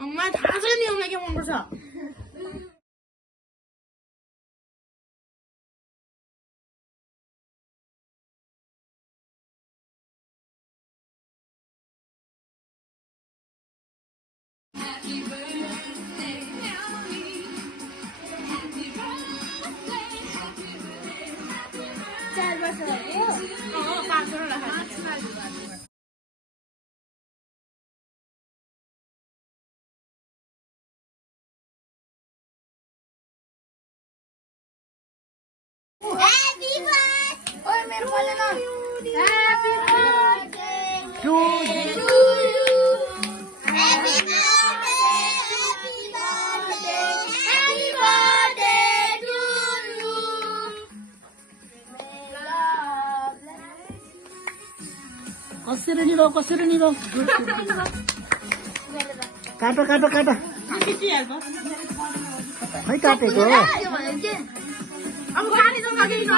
엄마 다 전이 엄마에게 먹어서. 짧아서요? 가수를 하지. Happy birthday! Oi, मेरे बोले ना. Happy birthday to you. Happy birthday, happy birthday, happy birthday to you. कसरी रो काटो काटो काटो खै काटेको अब गाडी जाउँ गाडी न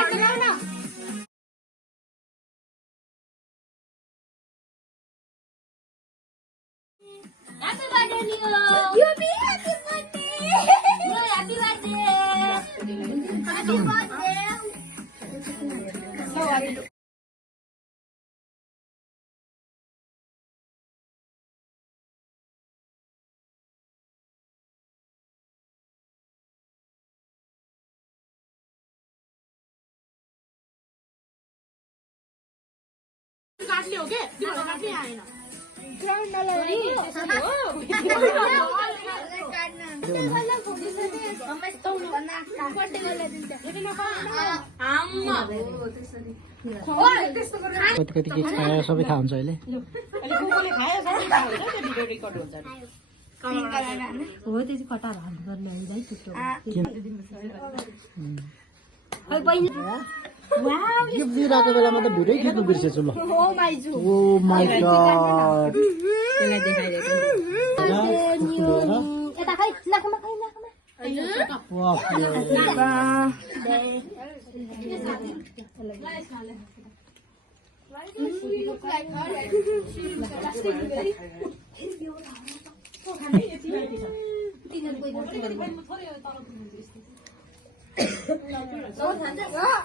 Happy birthday, Leo. You be happy birthday. Happy birthday. Happy birthday. गाडी हो के तिम्रो गाडी आएन कति कति के खायो सबै थाहा हुन्छ अहिले हो त्यो चाहिँ कटार हाल्नु पर्ने होइन है छुट्टो गिफ्ट दिइरहेको बेलामा त भिडियो खिच्नु बिर्सेछु ल ओ माई गॉड त्यसलाई देखाइदिएको यता खै नाकमा खै नाकमा वाह